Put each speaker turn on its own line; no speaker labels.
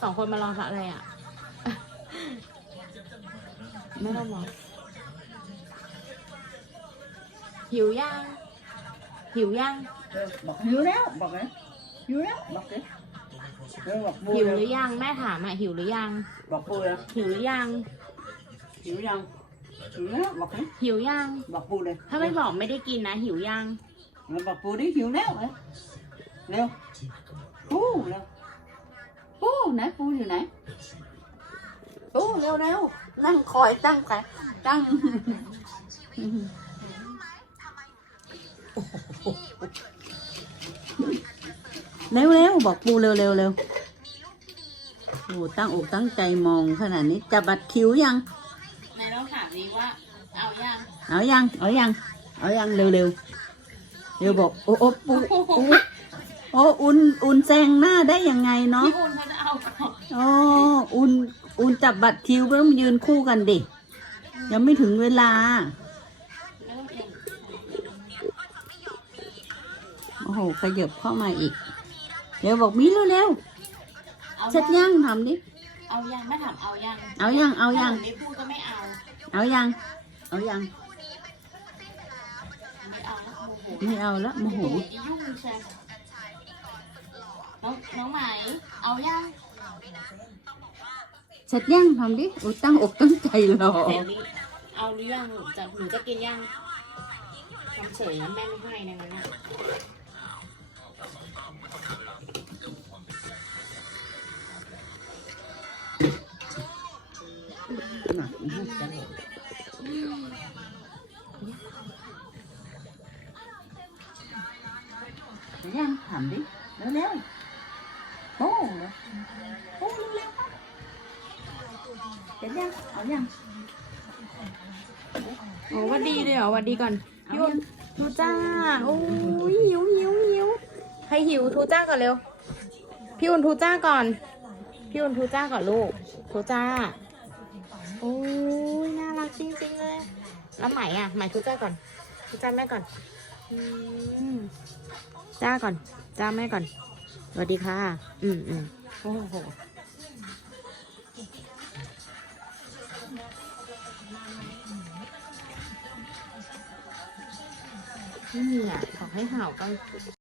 2 คนมารออะไรอ่ะ ไม่ต้องมองหิวยังหิวยัง
บอกหิวแล้วบอกเลยหิวแล้วบอกเลยบอกปู
หิวหรือยังแม่ถามอ่ะหิวหรือยัง
บอกปูเลย
หิวหรือยัง
หิวยังหิวแล้วบอกเลย
หิวยัง
บอกปูเลย
ถ้าไม่บอกไม่ได้กินนะหิวยัง
บอกปูดิหิวแล้วเร็วปูเร็วปูไหนปูอยู่ไหนปูเร็วเร็วนั่งคอยตั้งใครตั้งเร็วเร็วบอกปูเร็วเร็วเร็วโอ้ตั้งอกตั้งใจมองขนาดนี้จับบัตรคิวยัง
นายต้องถามนี้ว่าเอายัง
เอายังเอายังเอายังเร็วเร็วเร็วบอกโอ้โอ้ปูโอ้อุ่นแซงหน้าได้ยังไงเนาะ
พี่อุ่นเขาจะเอาก่อน
โอ้อุ่นจับบัตรคิวก็ต้องยืนคู่กันดิยังไม่ถึงเวลาโอ้โหขยับเข้ามาอีกเดี๋ยวบอกมีเร็วเร็วเสร็จยังทำดิ
เอายังไม่ถามเอายัง
เอายังเอายัง
ถ้าหนูไม่พูดก็ไม่เอา
เอายังเอายัง
ไม่เอาแล้วโมโห
ไม่เอาละโมโห
อียุ่งใช่น้องไหมเอายัง
เสร็จยังทำดิโอ้ตั้งอกตั้งใจรอ
เสร็จดิเอาหรือยังหนูจะกินยังทำเฉยนะแม่ไม่ให้นะงั้นอะ
ยังทำดิเร็วเร็วโอ้โอ้เร็วเร็วเสร็จยังเอายัง
โอ้วัดดีเลยเหรอวัดดีก่อนพี่อุ่นทูจ้าโอ้ยหิวให้หิวทูจ้าก่อนเร็วพี่อุ่นทูจ้าก่อนพี่อุ่นทูจ้าก่อนลูกทูจ้าโอ้ยน่ารักจริงๆเลยแล้วไหมอ่ะไหมทูจ้าก่อนทูจ้าแม่ก่อนจ้าก่อนจ้าแม่ก่อนสวัสดีค่ะโอ้โหไม่มีอ่ะขอให้เห่าก็